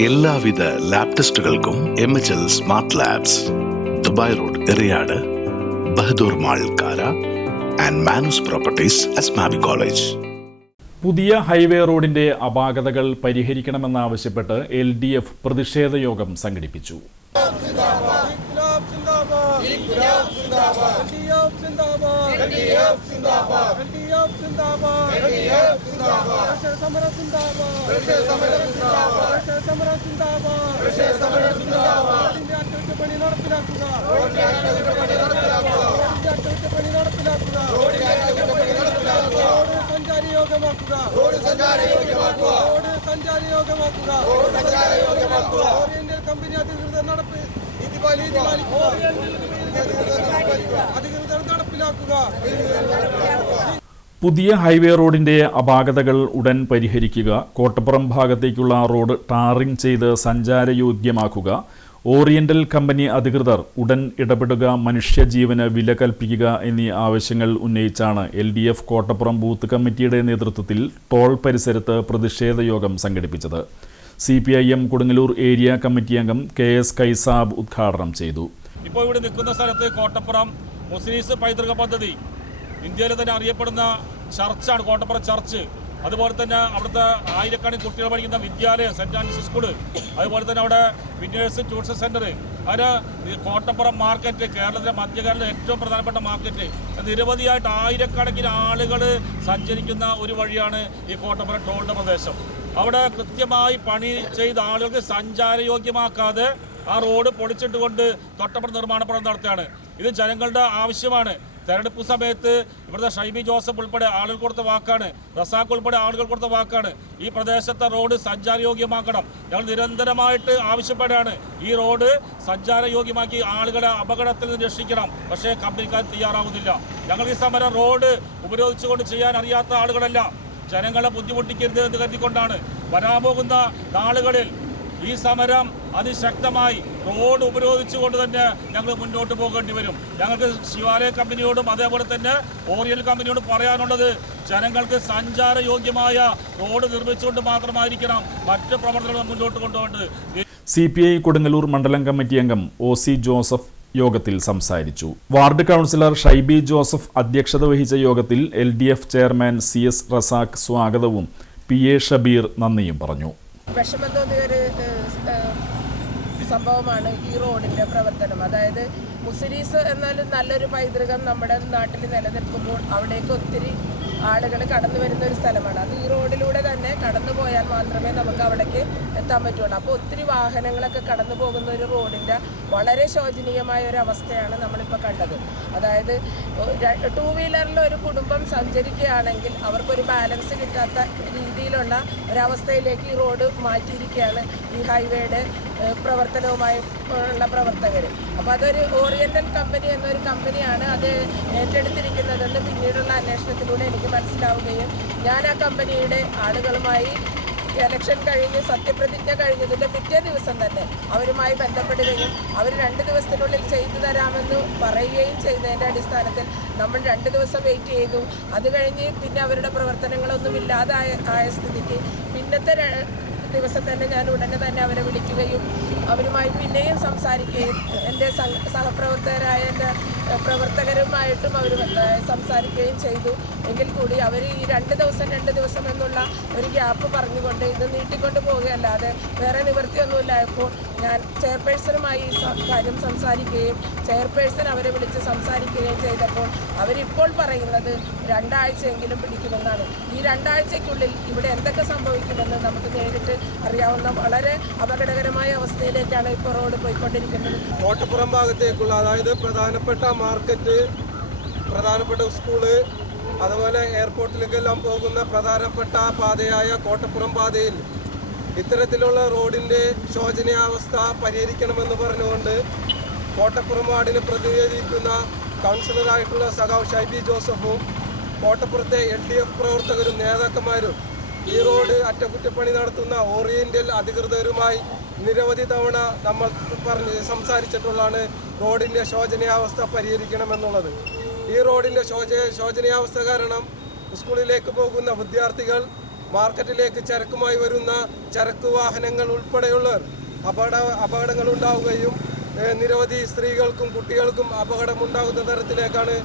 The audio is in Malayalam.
എല്ലാവിധ lab ടെസ്റ്റുകൾക്കും M H L smart labs Dubai road Eriyad Bahadur mall Kara and Manoos properties Asmabi college പുതിയ ഹൈവേ റോഡിന്റെ അപാകതകൾ പരിഹരിക്കണമെന്നാവശ്യപ്പെട്ട് എൽ ഡി എഫ് പ്രതിഷേധ യോഗം സംഘടിപ്പിച്ചു ഇൻക്ലാബ് സമരം കർഷക സമരം റോഡിന്റെ അറ്റകുറ്റപ്പണി നടപ്പിലാക്കുക അറ്റകുറ്റപ്പണി നടപ്പിലാക്കുക റോഡ് സഞ്ചാരി യോഗ്യമാക്കുക റോഡ് സഞ്ചാരി യോഗ്യമാക്കുക റോഡ് സഞ്ചാരി യോഗ്യമാക്കുക ഓറിയന്റൽ കമ്പനി അധികൃതർ നടപ്പ് പാലിക്കുക അധികൃതർ നടപ്പിലാക്കുക പുതിയ ഹൈവേ റോഡിന്റെ അപാകതകൾ ഉടൻ പരിഹരിക്കുക കോട്ടപ്പുറം ഭാഗത്തേക്കുള്ള റോഡ് ടാറിംഗ് ചെയ്ത് സഞ്ചാരയോഗ്യമാക്കുക ഓറിയന്റൽ കമ്പനി അധികൃതർ ഉടൻ ഇടപെടുക മനുഷ്യജീവന് വില കൽപ്പിക്കുക എന്നീ ആവശ്യങ്ങൾ ഉന്നയിച്ചാണ് L D F Kottappuram booth കമ്മിറ്റിയുടെ നേതൃത്വത്തിൽ ടോൾ പരിസരത്ത് പ്രതിഷേധ യോഗം സംഘടിപ്പിച്ചത്. C P I M Kodungallur area committee അംഗം കെ എസ് കൈസാബ് ഉദ്ഘാടനം ചെയ്തു. ഇപ്പോൾ ഇവിടെ നിൽക്കുന്ന സ്ഥലത്ത് കോട്ടപ്പുറം മുസ്ലിംസ് പൈതൃക പദ്ധതി ഇന്ത്യയിൽ തന്നെ അറിയപ്പെടുന്ന ചർച്ചാണ് കോട്ടപ്പുറ ചർച്ച്. അതുപോലെ തന്നെ അവിടുത്തെ ആയിരക്കണക്കിന് കുട്ടികൾ പഠിക്കുന്ന വിദ്യാലയം സെന്റ് ആൻഡ്രീസ് സ്കൂൾ. അതുപോലെ തന്നെ അവിടെ വിന്നേഴ്സ് ടൂറിസം സെന്റർ അതിന് കോട്ടപ്പുറം മാർക്കറ്റ് കേരളത്തിലെ മധ്യകേരളത്തിലെ ഏറ്റവും പ്രധാനപ്പെട്ട മാർക്കറ്റ്. നിരവധിയായിട്ട് ആയിരക്കണക്കിന് ആളുകൾ സഞ്ചരിക്കുന്ന ഒരു വഴിയാണ് ഈ കോട്ടപ്പുറം ടോളിന്റെ പ്രദേശം. അവിടെ കൃത്യമായി പണി ചെയ്ത ആളുകൾക്ക് സഞ്ചാരയോഗ്യമാക്കാതെ ആ റോഡ് പൊളിച്ചിട്ടുകൊണ്ട് തൊട്ടപ്പുറം നിർമ്മാണ പ്രവർത്തനം നടത്തുകയാണ്. ഇത് ജനങ്ങളുടെ ആവശ്യമാണ്. തെരഞ്ഞെടുപ്പ് സമയത്ത് ഇവിടുത്തെ ഷൈബി ജോസഫ് ഉൾപ്പെടെ ആളുകൾ കൊടുത്ത വാക്കാണ്. റസാഖ് ഉൾപ്പെടെ ആളുകൾ കൊടുത്ത വാക്കാണ്. ഈ പ്രദേശത്തെ റോഡ് സഞ്ചാരയോഗ്യമാക്കണം. ഞങ്ങൾ നിരന്തരമായിട്ട് ആവശ്യപ്പെടുകയാണ്. ഈ റോഡ് സഞ്ചാരയോഗ്യമാക്കി ആളുകളെ അപകടത്തിൽ നിന്ന് രക്ഷിക്കണം. പക്ഷേ കമ്പനിക്കാർ തയ്യാറാവുന്നില്ല. ഞങ്ങൾ ഈ സമരം റോഡ് ഉപരോധിച്ചുകൊണ്ട് ചെയ്യാൻ അറിയാത്ത ആളുകളല്ല. ജനങ്ങളെ ബുദ്ധിമുട്ടിക്കരുത് എന്ന് കരുതിക്കൊണ്ടാണ്. വരാൻ പോകുന്ന നാളുകളിൽ ഈ സമരം അതിശക്തമായി റോഡ് ഉപരോധിച്ചുകൊണ്ട് തന്നെ ഞങ്ങൾ മുന്നോട്ട് പോകേണ്ടി വരും. ഞങ്ങൾക്ക് ശിവാലയ കമ്പനിയോടും അതേപോലെ തന്നെ ഓറിയൽ കമ്പനിയോടും പറയാനുള്ളത് ജനങ്ങൾക്ക് സഞ്ചാര യോഗ്യമായ റോഡ് നിർമ്മിച്ചുകൊണ്ട് മാത്രമായിരിക്കണം മറ്റ് പ്രവർത്തനങ്ങൾ മുന്നോട്ട് കൊണ്ടുപോകേണ്ടത്. സി പി ഐ കൊടുങ്ങല്ലൂർ മണ്ഡലം കമ്മിറ്റി അംഗം ഒ സി ജോസഫ് യോഗത്തിൽ സംസാരിച്ചു. വാർഡ് കൗൺസിലർ ഷൈബി ജോസഫ് അധ്യക്ഷത വഹിച്ച യോഗത്തിൽ L D F chairman C S Razak സ്വാഗതവും പി എ ഷബീർ നന്ദിയും പറഞ്ഞു. വിഷമം തോന്നിയ ഒരു ഏഹ്, ഏഹ്, സംഭവമാണ് ഈ റോഡിന്റെ പ്രവർത്തനം. അതായത് മുസിരീസ് എന്നാലും നല്ലൊരു പൈതൃകം നമ്മുടെ നാട്ടിൽ നിലനിൽക്കുമ്പോൾ അവിടേക്ക് ഒത്തിരി ആളുകൾ കടന്നു വരുന്ന ഒരു സ്ഥലമാണ്. അത് ഈ റോഡിലൂടെ തന്നെ കടന്നു പോയാൽ മാത്രമേ നമുക്ക് അവിടേക്ക് എത്താൻ പറ്റുള്ളൂ. അപ്പോൾ ഒത്തിരി വാഹനങ്ങളൊക്കെ കടന്നു പോകുന്ന ഒരു റോഡിന്റെ വളരെ ശോചനീയമായ ഒരു അവസ്ഥയാണ് നമ്മളിപ്പോൾ കണ്ടത്. അതായത് ടൂ വീലറിൽ ഒരു കുടുംബം സഞ്ചരിക്കുകയാണെങ്കിൽ അവർക്കൊരു ബാലൻസ് കിട്ടാത്ത രീതിയിലുള്ള ഒരവസ്ഥയിലേക്ക് ഈ റോഡ് മാറ്റിയിരിക്കുകയാണ്. ഈ ഹൈവേയുടെ പ്രവർത്തനവുമായി ഉള്ള പ്രവർത്തകർ അപ്പോൾ അതൊരു ഓറിയന്റൽ കമ്പനി എന്നൊരു കമ്പനിയാണ് അത് ഏറ്റെടുത്തിരിക്കുന്നതെന്ന് പിന്നീടുള്ള അന്വേഷണത്തിലൂടെ എനിക്ക് മനസ്സിലാവുകയും ഞാൻ ആ കമ്പനിയുടെ ആളുകളുമായി ഇലക്ഷൻ കഴിഞ്ഞ് സത്യപ്രതിജ്ഞ കഴിഞ്ഞതിന്റെ പിറ്റേ ദിവസം തന്നെ അവരുമായി ബന്ധപ്പെടുകയും അവർ രണ്ട് ദിവസത്തിനുള്ളിൽ ചെയ്തു തരാമെന്ന് പറയുകയും ചെയ്തതിന്റെ അടിസ്ഥാനത്തിൽ നമ്മൾ രണ്ട് ദിവസം വെയിറ്റ് ചെയ്തു. അത് കഴിഞ്ഞ് പിന്നെ അവരുടെ പ്രവർത്തനങ്ങളൊന്നും ഇല്ലാതായ ആയ സ്ഥിതിക്ക്. പിന്നത്തെ ദിവസം തന്നെ ഞാൻ ഉടനെ തന്നെ അവരെ വിളിക്കുകയും അവരുമായി പിന്നെയും സംസാരിക്കുകയും എന്റെ സഹ- സഹപ്രവർത്തകരായ എന്റെ പ്രവർത്തകരുമായിട്ടും അവർ സംസാരിക്കുകയും ചെയ്തു. എങ്കിൽ കൂടി അവർ ഈ രണ്ട് ദിവസം രണ്ട് ദിവസം എന്നുള്ള ഒരു ഗ്യാപ്പ് പറഞ്ഞുകൊണ്ട് ഇത് നീട്ടിക്കൊണ്ട് പോവുകയല്ലാതെ വേറെ നിവൃത്തിയൊന്നുമില്ലായപ്പോൾ ഞാൻ ചെയർപേഴ്സണുമായി ഈ കാര്യം സംസാരിക്കുകയും ചെയർപേഴ്സൺ അവരെ വിളിച്ച് സംസാരിക്കുകയും ചെയ്തപ്പോൾ അവരിപ്പോൾ പറയുന്നത് രണ്ടാഴ്ചയെങ്കിലും പിടിക്കുമെന്നാണ്. ഈ രണ്ടാഴ്ചയ്ക്കുള്ളിൽ ഇവിടെ എന്തൊക്കെ സംഭവിക്കുമെന്ന് നമുക്ക് നേരിട്ട് അറിയാവുന്ന വളരെ അപകടകരമായ അവസ്ഥയിലേക്കാണ് ഇപ്പോൾ റോഡ് പോയിക്കൊണ്ടിരിക്കുന്നത്. കോട്ടപ്പുറം ഭാഗത്തേക്കുള്ള അതായത് പ്രധാനപ്പെട്ട മാർക്കറ്റ് പ്രധാനപ്പെട്ട സ്കൂൾ അതുപോലെ എയർപോർട്ടിലേക്കെല്ലാം പോകുന്ന പ്രധാനപ്പെട്ട പാതയായ കോട്ടപ്പുറം പാതയിൽ ഇത്തരത്തിലുള്ള റോഡിന്റെ ശോചനീയാവസ്ഥ പരിഹരിക്കണമെന്ന് പറഞ്ഞുകൊണ്ട് കോട്ടപ്പുറം വാർഡിനെ പ്രതിനിധീകരിക്കുന്ന കൗൺസിലറായിട്ടുള്ള സഖാവ് ഷൈബി ജോസഫും കോട്ടപ്പുറത്തെ എൽ ഡി എഫ് പ്രവർത്തകരും നേതാക്കന്മാരും ഈ റോഡ് അറ്റകുറ്റപ്പണി നടത്തുന്ന ഓറിയന്റൽ അധികൃതരുമായി നിരവധി തവണ നമ്മൾ പറഞ്ഞ് സംസാരിച്ചിട്ടുള്ളതാണ് റോഡിന്റെ ശോചനീയാവസ്ഥ പരിഹരിക്കണമെന്നുള്ളത്. ഈ റോഡിന്റെ ശോച ശോചനീയാവസ്ഥ കാരണം സ്കൂളിലേക്ക് പോകുന്ന വിദ്യാർത്ഥികൾ മാർക്കറ്റിലേക്ക് ചരക്കുമായി വരുന്ന ചരക്ക് വാഹനങ്ങൾ ഉൾപ്പെടെയുള്ളവർ അപകട അപകടങ്ങൾ ഉണ്ടാവുകയും നിരവധി സ്ത്രീകൾക്കും കുട്ടികൾക്കും അപകടമുണ്ടാകുന്ന തരത്തിലേക്കാണ്